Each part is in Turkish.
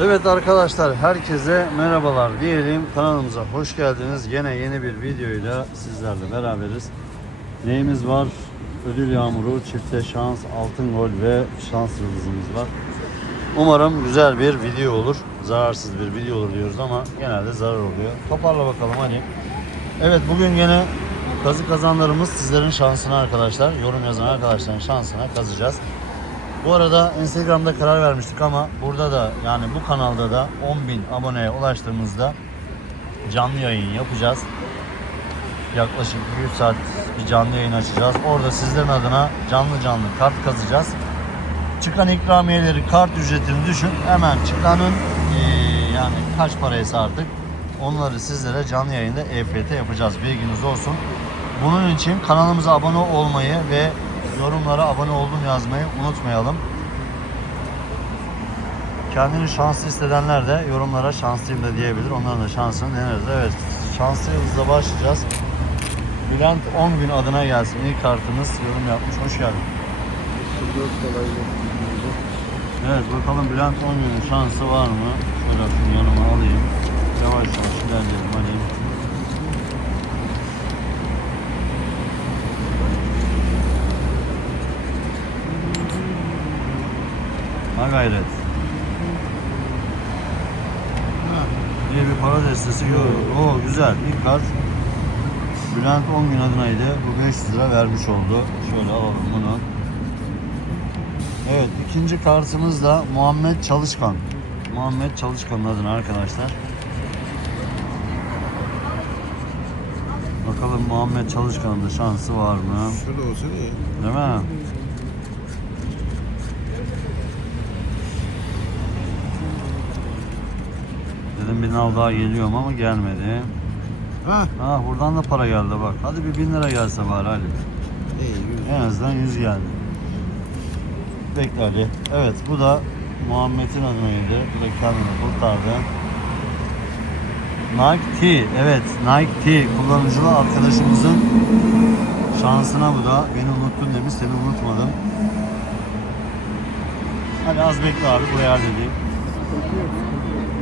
Evet arkadaşlar herkese merhabalar diyelim kanalımıza hoş geldiniz. Gene yeni bir videoyla sizlerle beraberiz. Neyimiz var? Ödül yağmuru, çifte şans, altın gol ve şans yıldızımız var. Umarım güzel bir video olur. Zararsız bir video olur diyoruz ama genelde zarar oluyor. Toparla bakalım hadi. Evet bugün gene kazı kazanlarımız sizlerin şansına arkadaşlar. Yorum yazan arkadaşların şansına kazacağız. Bu arada Instagram'da karar vermiştik ama burada da yani bu kanalda da 10.000 aboneye ulaştığımızda canlı yayın yapacağız. Yaklaşık 100 saat bir canlı yayın açacağız. Orada sizlerin adına canlı canlı kart kazacağız. Çıkan ikramiyeleri kart ücretini düşün. Hemen çıkanın eee, yani kaç paraysa artık onları sizlere canlı yayında EFT yapacağız. Bilginiz olsun. Bunun için kanalımıza abone olmayı ve yorumlara abone oldum yazmayı unutmayalım. Kendini şanslı hissedenler de yorumlara şanslıyım da diyebilir. Onların da şansını deneriz. Evet şanslı yıldızla başlayacağız. Bülent 10 gün adına gelsin. İlk kartımız yorum yapmış. Hoş geldin. Evet bakalım Bülent 10 günün şansı var mı? Şöyle yanıma alayım. Yavaş yavaş ilerleyelim hadi. Ha gayret. İyi bir para destesi görüyoruz. Oo güzel. İlk kart Bülent 10 gün adınaydı. Bu 500 lira vermiş oldu. Şöyle alalım bunu. Evet ikinci kartımız da Muhammed Çalışkan. Muhammed Çalışkan'ın adına arkadaşlar. Bakalım Muhammed Çalışkan'ın da şansı var mı? Şurada olsa iyi. Değil mi? Bir nal daha geliyorum ama gelmedi. Ha. Ha buradan da para geldi bak. Hadi bir bin lira gelse bari Ali. İyi. En azından 100 geldi. Bekle Ali. Evet bu da Muhammed'in da kendini kurtardı. Nike T. Evet Nike T kullanıcılı arkadaşımızın şansına bu da. Beni unuttun demiş. Seni unutmadım. Hadi az bekle abi buraya halledeyim.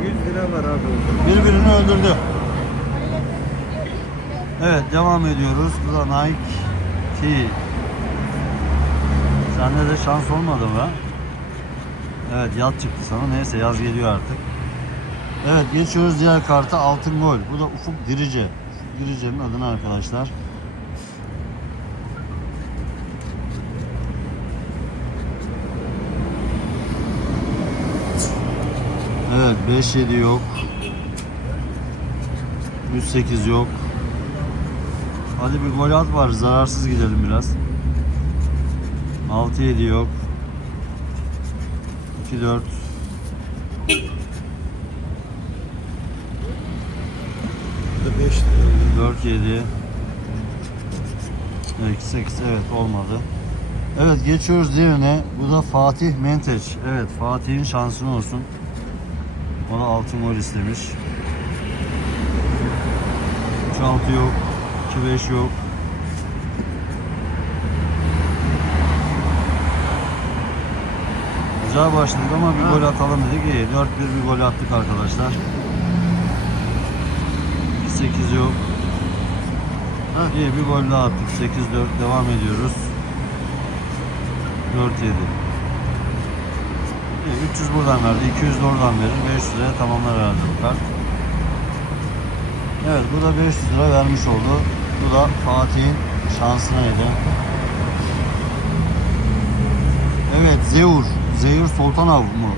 100 lira var abi. Birbirini öldürdü. Evet devam ediyoruz. Bu da Nike T. Sende de şans olmadı mı? Evet yaz çıktı sana. Neyse yaz geliyor artık. Evet geçiyoruz diğer karta altın gol. Bu da Ufuk Dirice. Ufuk Dirice'nin adını arkadaşlar. 5-7 yok. 108 yok. Hadi bir gol at var. Zararsız gidelim biraz. 6-7 yok. 2-4. 5 lira. 4-7. 8 evet olmadı. Evet geçiyoruz diğerine. Bu da Fatih Menteş. Evet Fatih'in şansını olsun. O da altın gol istemiş. 3-6 yok. 2-5 yok. Güzel başladık ama bir Ha. gol atalım dedik. İyi. 4-1 bir gol attık arkadaşlar. 8 yok. Ha. İyi bir gol daha attık. 8-4 devam ediyoruz. 4-7. İyi, 300 buradan verdi. 200 de oradan verir. 500 liraya tamamlar herhalde bu kart. Evet bu da 500 lira vermiş oldu. Bu da Fatih'in şansınaydı. Evet Zeur. Zeur Soltanov mu?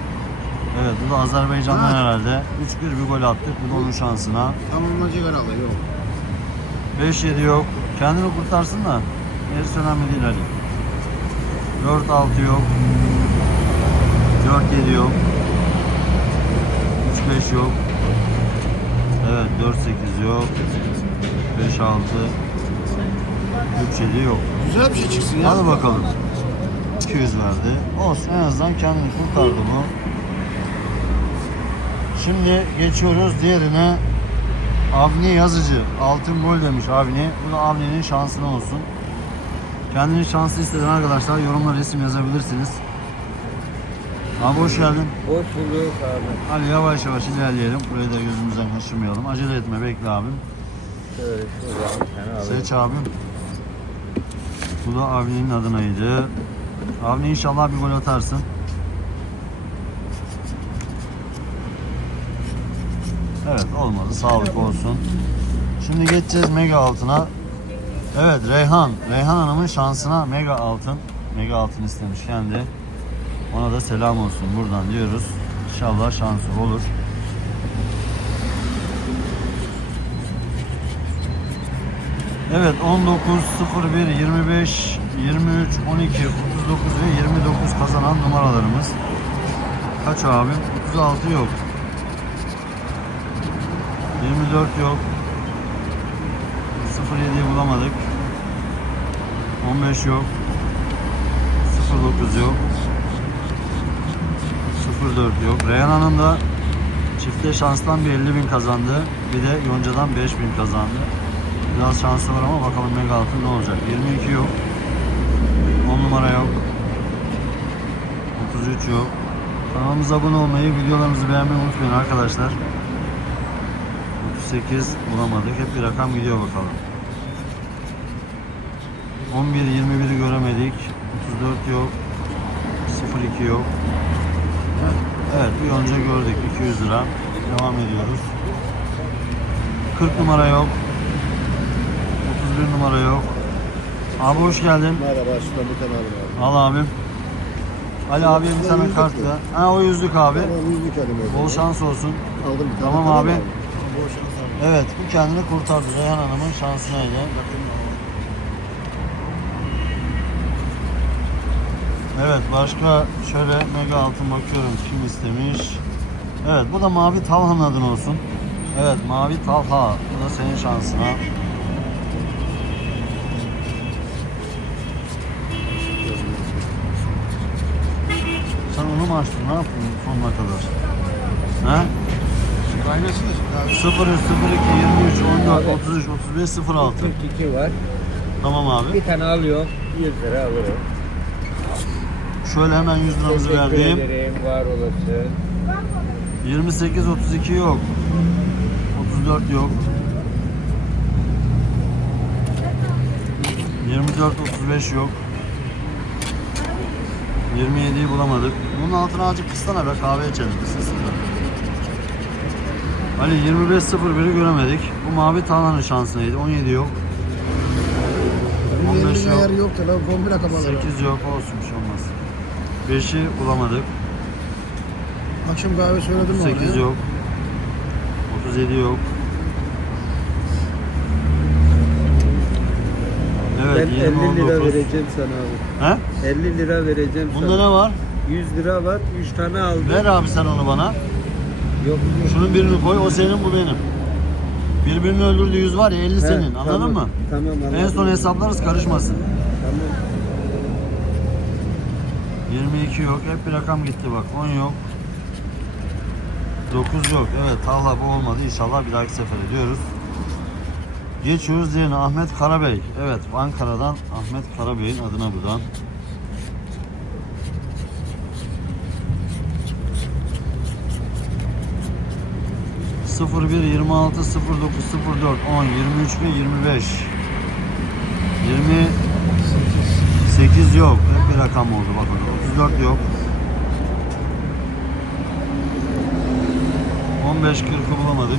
Evet bu da Azerbaycan'dan Ha. herhalde. 3-1 bir gol attık. Bu da onun şansına. Tamamlayacak herhalde yok. 5-7 yok. Kendini kurtarsın da. Gerisi önemli değil Ali. 4-6 yok. 4-7 yok. 3-5 yok. Evet 4-8 yok. 5-6. 3-7 yok. Güzel bir şey çıksın ya. Hadi bakalım. 200 verdi. Olsun en azından kendini kurtardı bu. Şimdi geçiyoruz diğerine. Avni Yazıcı. Altın gol demiş Avni. Bu da Avni'nin şansına olsun. Kendini şanslı hisseden arkadaşlar yorumlara resim yazabilirsiniz. Abi hoş geldin. Hoş bulduk abi. Hadi yavaş yavaş ilerleyelim. Burayı da gözümüzden kaçırmayalım. Acele etme bekle abim. Şöyle şuradan bir tane alayım. Seç abim. Bu da abinin adınaydı. Avni inşallah bir gol atarsın. Evet olmadı. Sağlık olsun. Şimdi geçeceğiz mega altına. Evet Reyhan. Reyhan Hanım'ın şansına mega altın. Mega altın istemiş kendi. Ona da selam olsun buradan diyoruz. İnşallah şansı olur. Evet 19, 01, 25, 23, 12, 39 ve 29 kazanan numaralarımız. Kaç abim? 36 yok. 24 yok. 07'yi bulamadık. 15 yok. 09 yok. 04 yok. Reyhan Hanım da çifte şanstan bir 50 bin kazandı. Bir de Yonca'dan 5 bin kazandı. Biraz şansı var ama bakalım mega altın ne olacak. 22 yok. 10 numara yok. 33 yok. Kanalımıza abone olmayı, videolarımızı beğenmeyi unutmayın arkadaşlar. 38 bulamadık. Hep bir rakam gidiyor bakalım. 11, 21'i göremedik. 34 yok. 02 yok. Evet bir önce gördük 200 lira. Devam ediyoruz. 40 numara yok. 31 numara yok. Abi hoş geldin. Merhaba tane alayım abi. Al abim. Ali abiye bir tane yüzlük kart ver. Ha o yüzlük abi. Tamam yüzlük alayım. Bol şans olsun. Aldım bir tane. Tamam abi. Bol şans abi. Evet bu kendini kurtardı. Reyhan Hanım'ın şansınaydı. Evet başka şöyle mega altın bakıyorum kim istemiş. Evet bu da Mavi Talha'nın adın olsun. Evet Mavi Talha. Bu da senin şansına. Sen onu mu açtın? Ne yaptın sonuna kadar? He? Şimdi abi. 0 02 23 14 33 35 06. 42 var. Tamam abi. Bir tane alıyor. 100 lira alırım. Şöyle hemen 100 liramızı Teşekkür verdim. ederim. Var olasın. 28 32 yok. 34 yok. 24 35 yok. 27'yi bulamadık. Bunun altına azıcık kıstana be kahve içelim biz sizinle. Ali 25 01'i göremedik. Bu mavi Talhan'ın şansınaydı. 17 yok. 15 yok. yer yoktu lan. Alırım. 8 yok olsun bir şey olmaz. 5'i bulamadık. Akşam kahve söyledim mi 8 yok. 37 yok. Evet Ben 20 50 lira 19. vereceğim sana abi. He? 50 lira vereceğim Bunda sana. ne var? 100 lira var. 3 tane aldım. Ver abi sen onu bana. Yok yok. Şunun birini koy o senin bu benim. Birbirini öldürdüğü yüz var ya 50 He, senin anladın tamam, mı? Tamam anladım. En son hesaplarız karışmasın. Tamam. 22 yok hep bir rakam gitti bak 10 yok. 9 yok evet tavla bu olmadı inşallah bir dahaki sefer ediyoruz. Geçiyoruz diğerine Ahmet Karabey. Evet Ankara'dan Ahmet Karabey'in adına buradan. Sıfır bir, yirmi altı, sıfır dokuz, sıfır dört, on, yirmi üç ve yirmi beş. Yirmi 8 yok. Hep bir rakam oldu bakın. 34 yok. 15 40'ı bulamadık.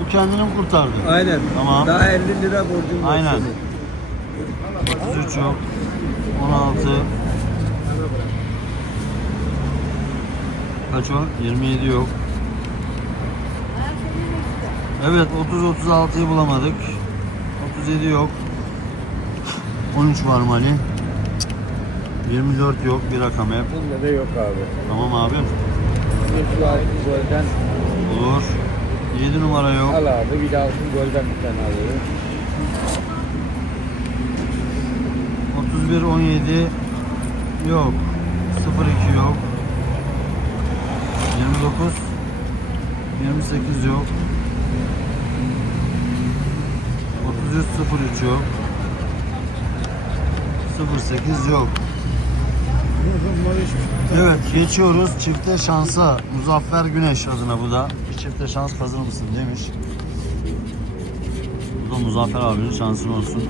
Bu kendini mi kurtardı? Aynen. Tamam. Daha 50 lira borcum var Aynen. senin. 33 yok. 16 Kaç o? 27 yok. Evet 30 36'yı bulamadık. 37 yok. 13 var Mali. 24 yok bir rakam hep. Bunda da yok abi. Tamam abi. Bir şu altın golden Olur. 7 numara yok. al abi. Bir de altın golden bir tane alıyorum. 31 17 yok. 02 yok. 29 28 yok. 33 03 yok. 08 yok. Evet geçiyoruz çifte şansa. Muzaffer Güneş adına bu da. Bir çifte şans hazır mısın demiş. Bu da Muzaffer abinin şansın olsun.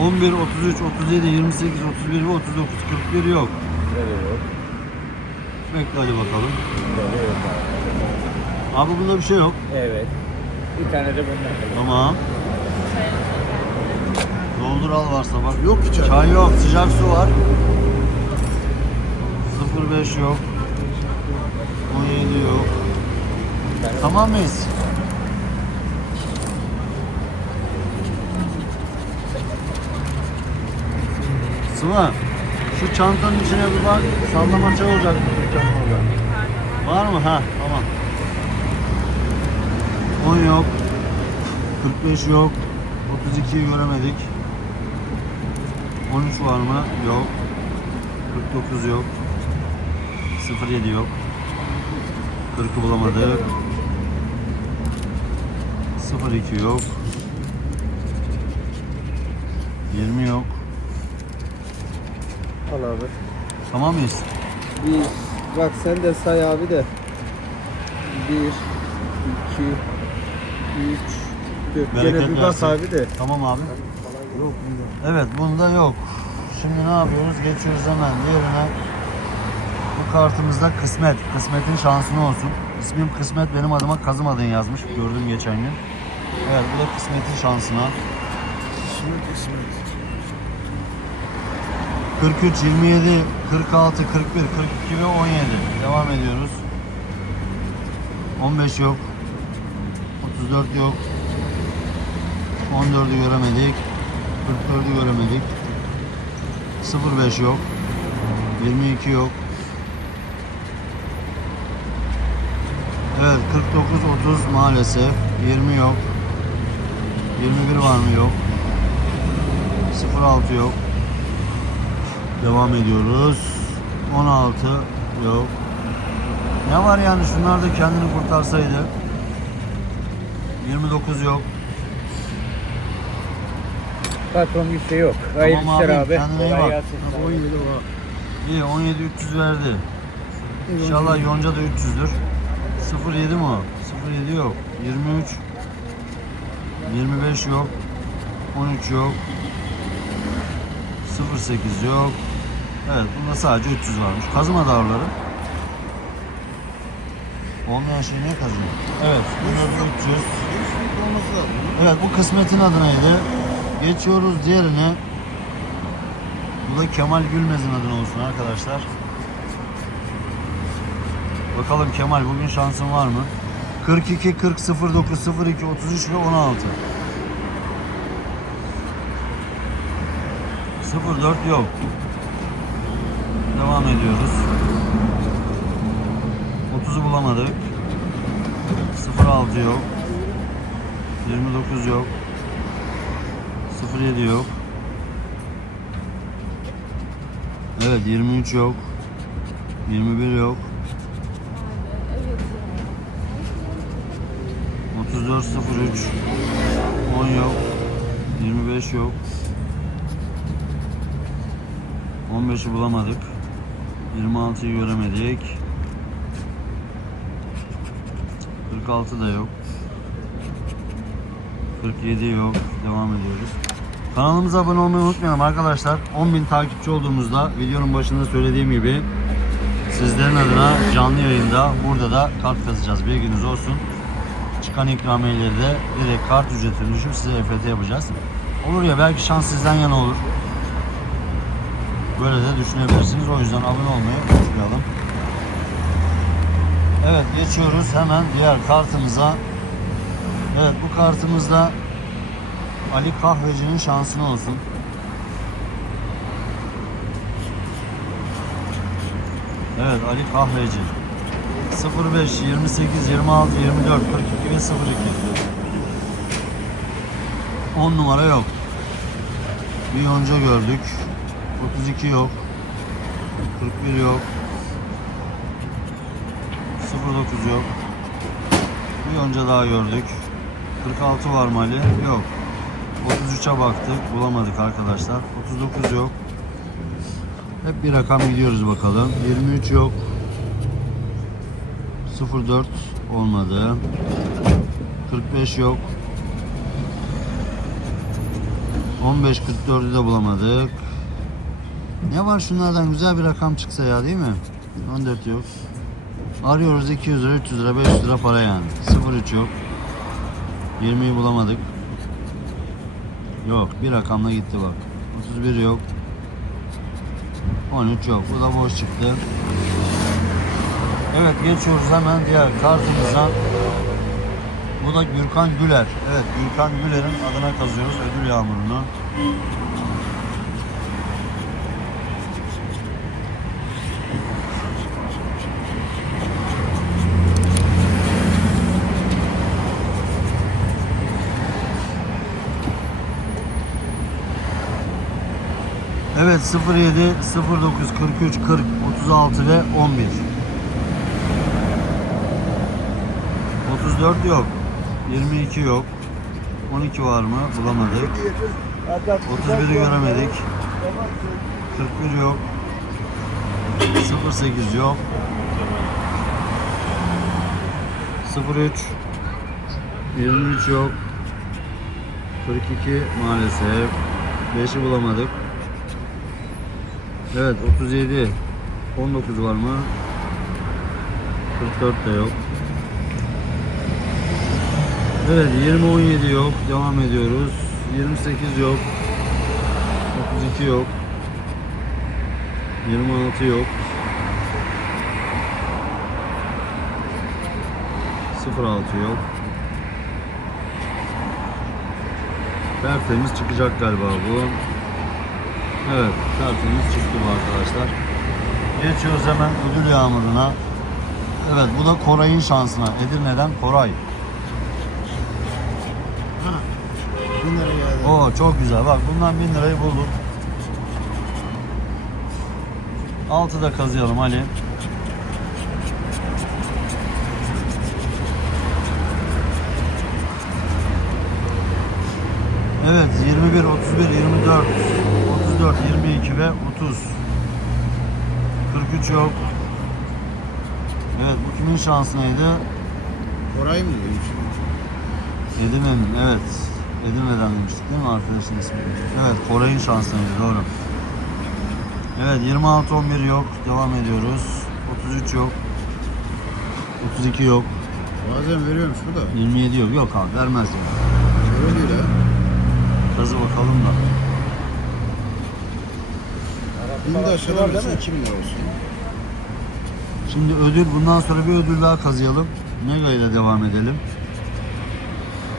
On bir, otuz üç, otuz yedi, yirmi sekiz, otuz bir ve otuz dokuz, kırk bir yok. Bekle hadi bakalım. Abi bunda bir şey yok. Evet. Bir tane de bundan. Tamam. Doldur al varsa bak. Yok ki çay. Yok, sıcak su var. 05 yok. 17 yok. Tamam mıyız? Sıva, şu çantanın içine bir bak. Sallama çay olacak dükkanın orada. Var mı? Ha, tamam. 10 yok. 45 yok. 32'yi göremedik. 13 var mı? Yok. 49 yok. 07 yok. 40'ı bulamadık. 02 yok. 20 yok. Al abi. Tamam mıyız? Bir, bak sen de say abi de. Bir, iki, üç, dört. Gene Bereket bir bak abi de. Tamam abi. Yok Evet bunda yok. Şimdi ne yapıyoruz? Geçiyoruz hemen diğerine. Bu kartımızda kısmet. Kısmetin şansını olsun. İsmim Kısmet benim adıma Kazımadın yazmış. Gördüm geçen gün. Evet bu da kısmetin şansına. İsmet, İsmet. 43, 27, 46, 41, 42 ve 17. Devam ediyoruz. 15 yok. 34 yok. 14'ü göremedik. 44'ü göremedik. 05 yok. 22 yok. Evet 49, 30 maalesef. 20 yok. 21 var mı? Yok. 06 yok. Devam ediyoruz. 16 yok. Ne var yani şunlar da kendini kurtarsaydı. 29 yok. Patron bir şey yok. Hayırlı tamam işler abi. Kendine iyi bak. Gelsin. 17 var. İyi 17 300 verdi. İnşallah yonca da 300'dür. 07 mi o? 07 yok. 23 25 yok. 13 yok. 08 yok. Evet bunda sadece 300 varmış. Kazıma dağları. Olmayan şey niye kazıyor? Evet. 300. 300 olması. Evet bu kısmetin adınaydı. Geçiyoruz diğerine. Bu da Kemal Gülmez'in adına olsun arkadaşlar. Bakalım Kemal bugün şansın var mı? 42 40 09 02 33 ve 16. 04 yok. Devam ediyoruz. 30'u bulamadık. 06 yok. 29 yok. 07 yok. Evet 23 yok. 21 yok. 34 03 10 yok. 25 yok. 15'i bulamadık. 26'yı göremedik. 46 da yok. 47 yok. Devam ediyoruz. Kanalımıza abone olmayı unutmayalım arkadaşlar. 10.000 takipçi olduğumuzda videonun başında söylediğim gibi sizlerin adına canlı yayında burada da kart kazacağız. Bilginiz olsun. Çıkan ikramiyeleri de direkt kart ücretini düşüp size EFT yapacağız. Olur ya belki şans sizden yana olur. Böyle de düşünebilirsiniz. O yüzden abone olmayı unutmayalım. Evet geçiyoruz hemen diğer kartımıza. Evet bu kartımızda Ali Kahveci'nin şansına olsun. Evet Ali Kahveci. 05, 28, 26, 24, 42 ve 02. 10 numara yok. Bir yonca gördük. 32 yok. 41 yok. 09 yok. Bir yonca daha gördük. 46 var mı Ali? Yok. 33'e baktık. Bulamadık arkadaşlar. 39 yok. Hep bir rakam gidiyoruz bakalım. 23 yok. 04 olmadı. 45 yok. 15 44'ü de bulamadık. Ne var şunlardan güzel bir rakam çıksa ya değil mi? 14 yok. Arıyoruz 200 lira, 300 lira, 500 lira para yani. 03 yok. 20'yi bulamadık. Yok, bir rakamla gitti bak. 31 yok. 13 yok. Bu da boş çıktı. Evet geçiyoruz hemen diğer kartımıza. Bu da Gürkan Güler. Evet Gürkan Güler'in adına kazıyoruz ödül yağmurunu. Evet 07 09 43 40 36 ve 11. 34 yok. 22 yok. 12 var mı? Bulamadık. 31'i göremedik. 41 yok. 08 yok. 03 23 yok. 42 maalesef. 5'i bulamadık. Evet 37 19 var mı? 44 de yok. Evet 20 17 yok. Devam ediyoruz. 28 yok. 32 yok. 26 yok. 06 yok. Tertemiz çıkacak galiba bu. Evet, tertemiz çıktı bu arkadaşlar. Geçiyoruz hemen ödül yağmuruna. Evet, bu da Koray'ın şansına. Edirne'den Koray. Bin lira geldi. Oo çok güzel. Bak bundan 1000 lirayı bulduk. 6 da kazıyalım Ali. Evet 21, 31, 24, 34, 22 ve 30. 43 yok. Evet bu kimin şansınaydı? Koray mı demiş? Edirne'nin evet. Edirne'den demiştik değil mi arkadaşın ismi? Evet Koray'ın şansıydı doğru. Evet 26 11 yok. Devam ediyoruz. 33 yok. 32 yok. Bazen veriyormuş bu da. 27 yok. Yok abi vermez ya. Öyle değil ha. Kazı bakalım da. Da aşağıdan 2000 lira olsun. Şimdi ödül bundan sonra bir ödül daha kazıyalım. Mega ile devam edelim.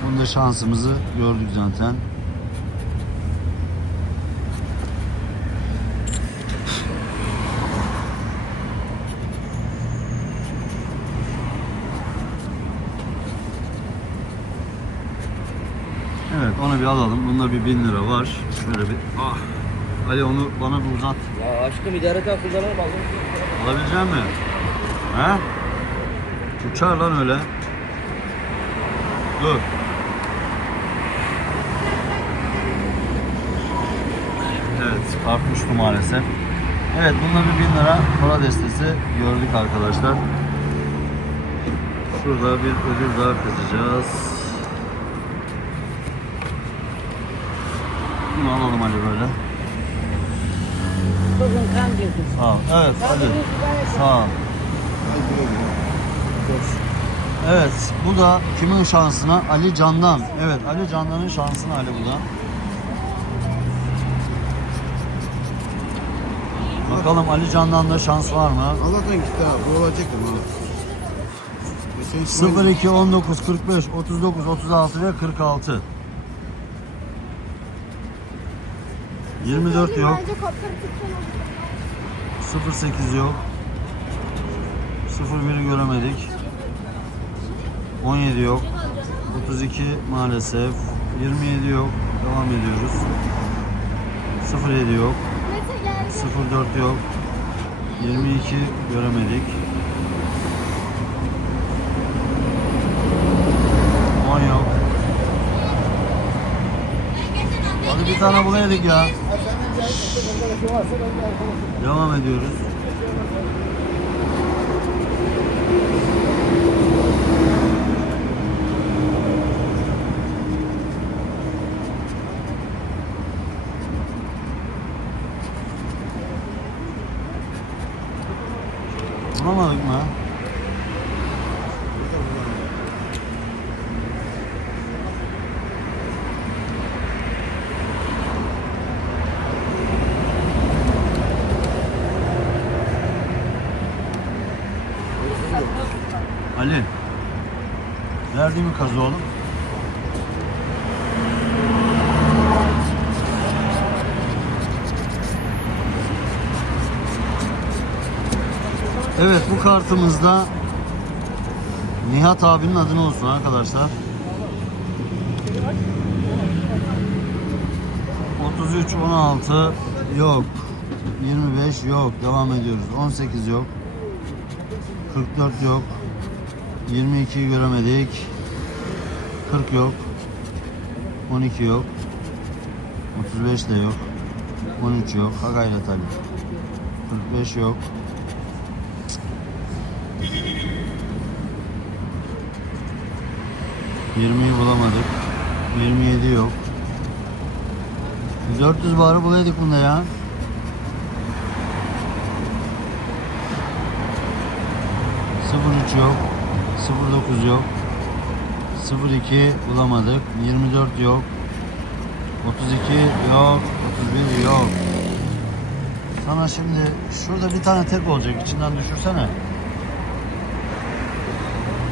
Bunda şansımızı gördük zaten. Evet onu bir alalım. Bunda bir bin lira var. Şöyle bir ah. Ali onu bana bir uzat. Ya aşkım idare kal kullanalım. Alabilecek mi? He? Uçar lan öyle. Dur. Evet, uçtu maalesef. Evet, bunda bir bin lira para destesi gördük arkadaşlar. Şurada bir ödül daha kazacağız. Bunu alalım hadi böyle. Kızım kan girdi. Ol. Evet, hadi. Boş. Evet, bu da kimin şansına? Ali Candan. Evet, Ali Candan'ın şansına Ali bu da. Bakalım Ali Candan'da şans var mı? Allah'tan gitti ha. Bu olacak ama. Sen şurayı- 02 19 45 39 36 ve 46. 24 yok. Bence kooperatif olur. 08 yok. 01'i göremedik. 17 yok. 32 maalesef. 27 yok. Devam ediyoruz. 07 yok. Mete geldi. 04 yok. 22 göremedik. 10 yok. Bir bulaydık ya. Devam ediyoruz. Bulamadık mı? Ali. Nerede mi kazı oğlum? Evet bu kartımızda Nihat abinin adını olsun arkadaşlar. 33 16 yok. 25 yok. Devam ediyoruz. 18 yok. 44 yok. 22'yi göremedik. 40 yok. 12 yok. 35 de yok. 13 yok. Ha gayret Ali. 45 yok. Yirmiyi bulamadık. 27 yok. 400 barı bulaydık bunda ya. Sıfır üç yok. 09 yok. 02 bulamadık. 24 yok. 32 yok. 31 yok. Sana şimdi şurada bir tane tek olacak. içinden düşürsene.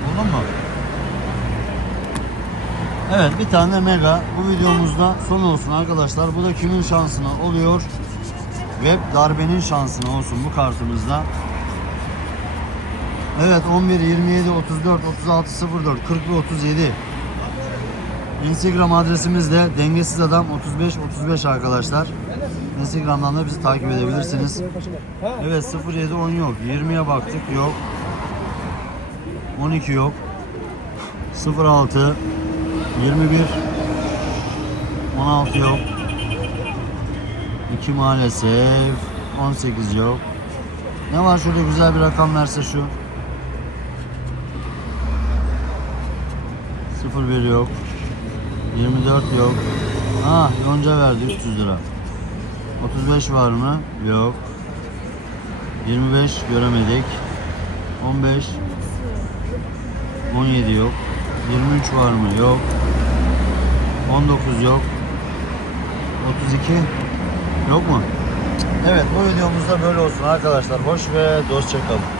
Buldun mu? Evet bir tane mega bu videomuzda son olsun arkadaşlar. Bu da kimin şansına oluyor? Web darbenin şansına olsun bu kartımızda. Evet 11, 27, 34, 36, 04, 40 ve 37. Instagram adresimiz de dengesiz adam 35 35 arkadaşlar. Instagram'dan da bizi takip edebilirsiniz. Evet 07 10 yok. 20'ye baktık yok. 12 yok. 06 21 16 yok. 2 maalesef. 18 yok. Ne var şöyle güzel bir rakam verse şu. 01 yok. 24 yok. Ha yonca verdi 300 lira. 35 var mı? Yok. 25 göremedik. 15 17 yok. 23 var mı? Yok. 19 yok. 32 yok mu? Evet bu videomuzda böyle olsun arkadaşlar. Hoş ve dostça kalın.